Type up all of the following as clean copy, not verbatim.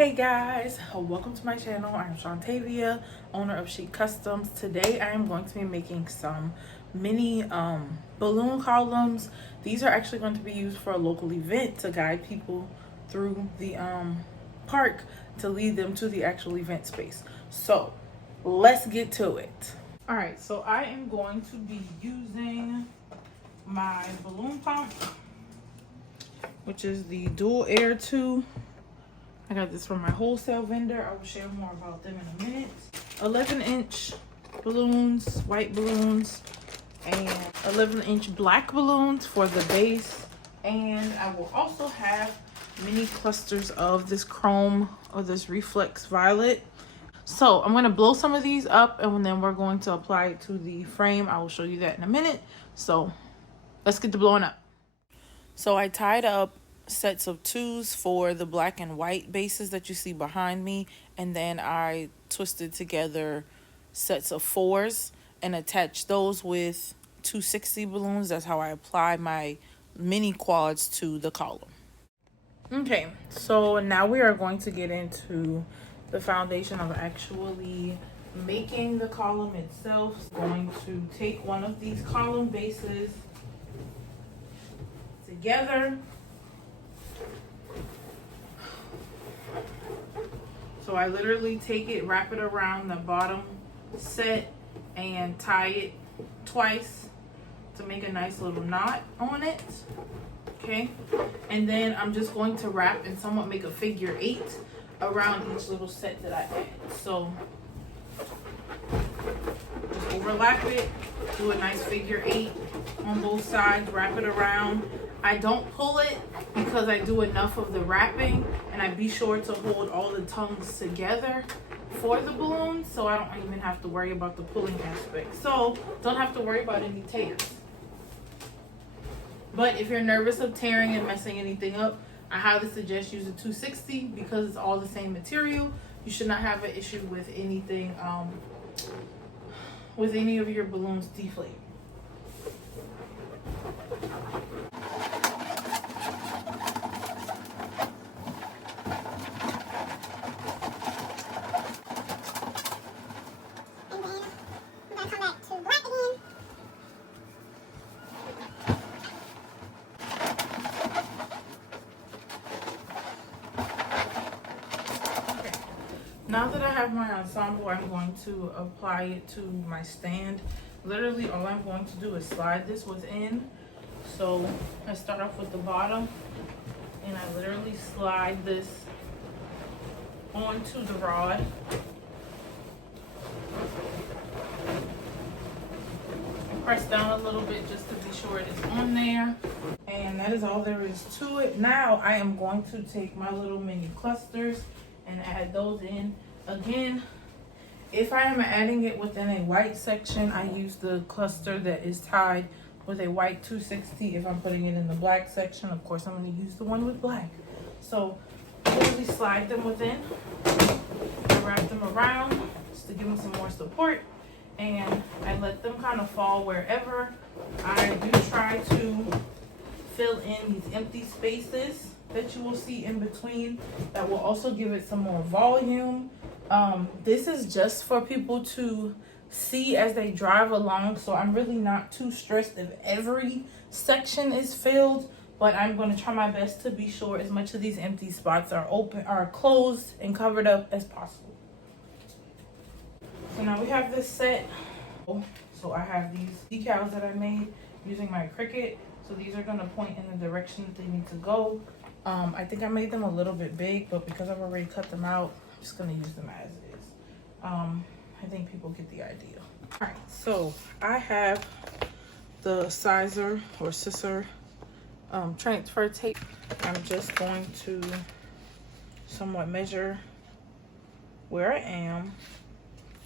Hey guys, welcome to my channel. I'm Shantavia, owner of Chic Customs. Today I am going to be making some mini balloon columns. These are actually going to be used for a local event to guide people through the park to lead them to the actual event space. So let's get to it. All right, so I am going to be using my balloon pump, which is the Dual Air 2. I got this from my wholesale vendor. I will share more about them in a minute. 11-inch balloons, white balloons, and 11-inch black balloons for the base. And I will also have mini clusters of this chrome or this reflex violet. So I'm going to blow some of these up and then we're going to apply it to the frame. I will show you that in a minute. So let's get to blowing up. So I tied up sets of 2s for the black and white bases that you see behind me, and then I twisted together sets of 4s and attached those with 260 balloons. That's how I apply my mini quads to the column. Okay, so now we are going to get into the foundation of actually making the column itself. I'm going to take one of these column bases together. So I literally take it, wrap it around the bottom set, and tie it twice to make a nice little knot on it. Okay, and then I'm just going to wrap and somewhat make a figure 8 around each little set that I add. So just overlap it, do a nice figure 8 on both sides, wrap it around. I don't pull it because I do enough of the wrapping, and I be sure to hold all the tongues together for the balloon, so I don't even have to worry about the pulling aspect. So don't have to worry about any tears. But if you're nervous of tearing and messing anything up, I highly suggest using 260 because it's all the same material. You should not have an issue with anything, with any of your balloons deflating. Now that I have my ensemble, I'm going to apply it to my stand. Literally, all I'm going to do is slide this within. So I start off with the bottom, and I literally slide this onto the rod. Press down a little bit just to be sure it is on there. And that is all there is to it. Now I am going to take my little mini clusters and add those in. Again, if I am adding it within a white section, I use the cluster that is tied with a white 260. If I'm putting it in the black section, of course I'm going to use the one with black. So literally slide them within, I wrap them around just to give them some more support, and I let them kind of fall wherever. I do try to fill in these empty spaces that you will see in between. That will also give it some more volume. This is just for people to see as they drive along, so I'm really not too stressed if every section is filled, but I'm going to try my best to be sure as much of these empty spots are open, are closed and covered up as possible. So now we have this set. So I have these decals that I made using my Cricut. So these are going to point in the direction that they need to go. I think I made them a little bit big, but because I've already cut them out, I'm just going to use them as is. I think people get the idea. All right, so I have the sizer or scissor transfer tape. I'm just going to somewhat measure where I am.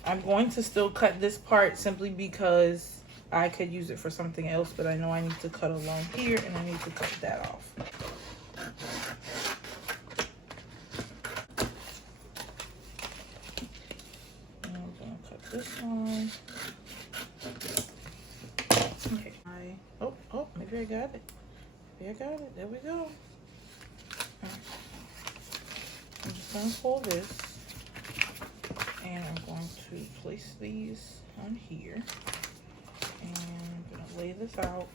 I'm going to still cut this part simply because I could use it for something else, but I know I need to cut along here and I need to cut that off. And I'm gonna cut this one. Okay. Oh, maybe I got it. Maybe I got it. There we go. I'm just going to pull this, and I'm going to place these on here, and I'm going to lay this out,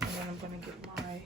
and then I'm going to get my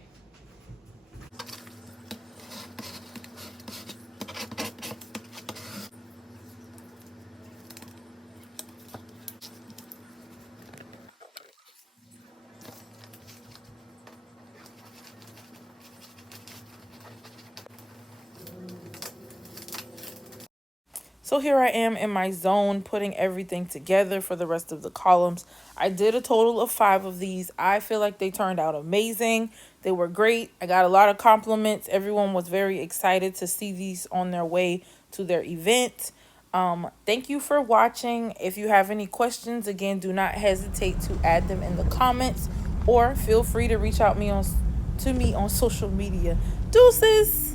So here I am in my zone, putting everything together for the rest of the columns. I did a total of 5 of these. I feel like they turned out amazing. They were great. I got a lot of compliments. Everyone was very excited to see these on their way to their event. Thank you for watching. If you have any questions, again, do not hesitate to add them in the comments, or feel free to reach out to me on social media. Deuces!